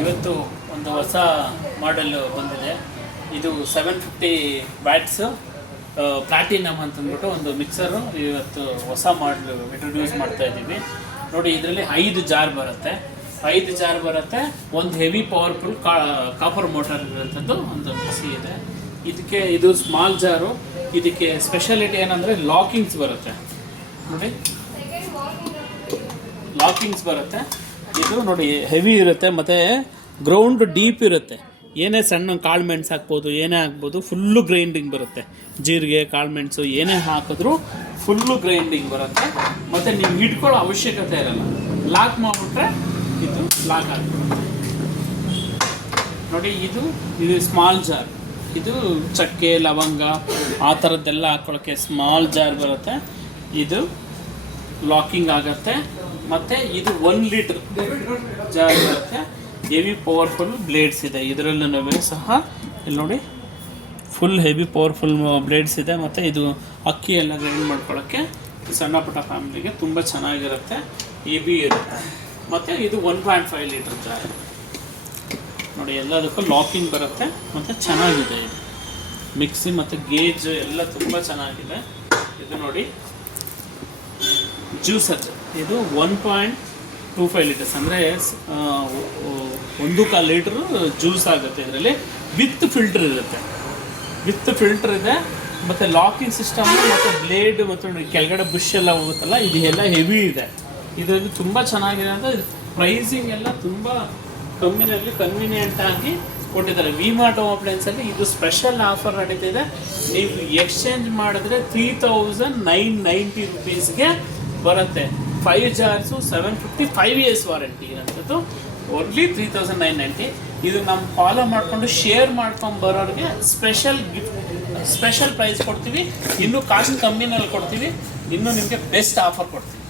ಇವತ್ತು ಒಂದು ಹೊಸ ಮಾಡೆಲ್ ಬಂದಿದೆ. ಇದು 750 ವ್ಯಾಟ್ಸ್ ಪ್ಲಾಟಿನಮ್ ಅಂತಂದ್ಬಿಟ್ಟು ಒಂದು ಮಿಕ್ಸರು ಇವತ್ತು ಹೊಸ ಮಾಡೆಲ್ ಇಂಟ್ರೊಡ್ಯೂಸ್ ಮಾಡ್ತಾ ಇದ್ದೀವಿ. ನೋಡಿ, ಇದರಲ್ಲಿ 5 ಜಾರ್ ಬರುತ್ತೆ. 5 ಜಾರ್ ಬರುತ್ತೆ. ಒಂದು ಹೆವಿ ಪವರ್ಫುಲ್ ಕಾಪರ್ ಮೋಟರ್ ಇರುವಂಥದ್ದು ಒಂದು ಮಿಕ್ಸಿ ಇದೆ. ಇದಕ್ಕೆ ಇದು ಸ್ಮಾಲ್ ಜಾರು. ಇದಕ್ಕೆ ಸ್ಪೆಷಾಲಿಟಿ ಏನಂದರೆ ಲಾಕಿಂಗ್ಸ್ ಬರುತ್ತೆ. ನೋಡಿ, ಲಾಕಿಂಗ್ಸ್ ಬರುತ್ತೆ. ಇದು ನೋಡಿ ಹೆವಿ ಇರುತ್ತೆ ಮತ್ತು ಗ್ರೌಂಡ್ ಡೀಪ್ ಇರುತ್ತೆ. ಏನೇ ಸಣ್ಣ ಕಾಳು ಮೆಣಸು ಹಾಕ್ಬೋದು, ಏನೇ ಹಾಕ್ಬೋದು, ಫುಲ್ಲು ಗ್ರೈಂಡಿಂಗ್ ಬರುತ್ತೆ. ಜೀರಿಗೆ, ಕಾಳು ಮೆಣಸು ಏನೇ ಹಾಕಿದ್ರೂ ಫುಲ್ಲು ಗ್ರೈಂಡಿಂಗ್ ಬರುತ್ತೆ. ಮತ್ತು ನೀವು ಹಿಡ್ಕೊಳ್ಳೋ ಅವಶ್ಯಕತೆ ಇರಲ್ಲ. ಲಾಕ್ ಮಾಡಿಬಿಟ್ರೆ ಇದು ಲಾಕ್ ಆಗಿಬಿಡುತ್ತೆ. ನೋಡಿ, ಇದು ಸ್ಮಾಲ್ ಜಾರ್. ಇದು ಚಕ್ಕೆ, ಲವಂಗ ಆ ಥರದ್ದೆಲ್ಲ ಹಾಕ್ಕೊಳ್ಳೋಕ್ಕೆ ಸ್ಮಾಲ್ ಜಾರ್ ಬರುತ್ತೆ. ಇದು ಲಾಕಿಂಗ್ ಆಗುತ್ತೆ. ಮತ್ತು ಇದು 1 ಲೀಟ್ರ್ ಜಾರ್ ಬರುತ್ತೆ. ಹೆವಿ ಪವರ್ಫುಲ್ ಬ್ಲೇಡ್ಸ್ ಇದೆ ಇದರಲ್ಲೂ ಸಹ. ಇಲ್ಲಿ ನೋಡಿ, ಫುಲ್ ಹೆವಿ ಪವರ್ಫುಲ್ ಬ್ಲೇಡ್ಸ್ ಇದೆ. ಮತ್ತು ಇದು ಅಕ್ಕಿ ಎಲ್ಲ ಗ್ರೈಂಡ್ ಮಾಡ್ಕೊಳ್ಳೋಕ್ಕೆ ಸಣ್ಣ ಪುಟ್ಟ ಫ್ಯಾಮಿಲಿಗೆ ತುಂಬ ಚೆನ್ನಾಗಿರುತ್ತೆ. ಹೆವಿ ಇರುತ್ತೆ. ಮತ್ತು ಇದು 1.5 ಲೀಟ್ರ್ ಜಾರ್. ನೋಡಿ, ಎಲ್ಲದಕ್ಕೂ ಲಾಕಿಂಗ್ ಬರುತ್ತೆ ಮತ್ತು ಚೆನ್ನಾಗಿದೆ ಇದು ಮಿಕ್ಸಿ. ಮತ್ತು ಗೇಜ್ ಎಲ್ಲ ತುಂಬ ಚೆನ್ನಾಗಿದೆ. ಇದು ನೋಡಿ, ಜ್ಯೂಸರ್. ಇದು 1.25 ಲೀಟರ್ಸ್ ಅಂದರೆ 1.25 ಲೀಟ್ರು ಜ್ಯೂಸ್ ಆಗುತ್ತೆ. ಇದರಲ್ಲಿ ವಿತ್ ಫಿಲ್ಟರ್ ಇರುತ್ತೆ. ವಿತ್ ಫಿಲ್ಟರ್ ಇದೆ. ಮತ್ತು ಲಾಕಿಂಗ್ ಸಿಸ್ಟಮು ಮತ್ತು ಬ್ಲೇಡ್ ಮತ್ತು ಕೆಳಗಡೆ ಬುಷ್ ಎಲ್ಲ ಹೋಗುತ್ತಲ್ಲ, ಇದು ಎಲ್ಲ ಹೆವಿ ಇದೆ. ಇದರಲ್ಲಿ ತುಂಬ ಚೆನ್ನಾಗಿದೆ. ಅಂತ ಪ್ರೈಸಿಂಗ್ ಎಲ್ಲ ತುಂಬ ಕಮ್ಮಿನಲ್ಲಿ ಕನ್ವೀನಿಯೆಂಟಾಗಿ ಕೊಟ್ಟಿದ್ದಾರೆ. ವಿ-ಮಾರ್ಟ್ ಹೋಮ್ ಅಪ್ಲೈನ್ಸಲ್ಲಿ ಇದು ಸ್ಪೆಷಲ್ ಆಫರ್ ನಡೀತಿದೆ. ನೀವು ಎಕ್ಸ್ಚೇಂಜ್ ಮಾಡಿದ್ರೆ 3990 ರುಪೀಸ್ಗೆ ಬರುತ್ತೆ. 5 ಜಾರ್ಸು 750, 5 years ವಾರಂಟಿ ಇರೋಂಥದ್ದು. ಓನ್ಲಿ 3990. ಇದು ನಮ್ಮ ಫಾಲೋ ಮಾಡಿಕೊಂಡು ಶೇರ್ ಮಾಡ್ಕೊಂಡು ಬರೋರಿಗೆ ಸ್ಪೆಷಲ್ ಗಿಫ್ಟ್, ಸ್ಪೆಷಲ್ ಪ್ರೈಸ್ ಕೊಡ್ತೀವಿ. ಇನ್ನೂ ಕಾಸ್ಟ್ ಕಮ್ಮಿನಲ್ಲಿ ಕೊಡ್ತೀವಿ. ಇನ್ನೂ ನಿಮಗೆ ಬೆಸ್ಟ್ ಆಫರ್ ಕೊಡ್ತೀವಿ.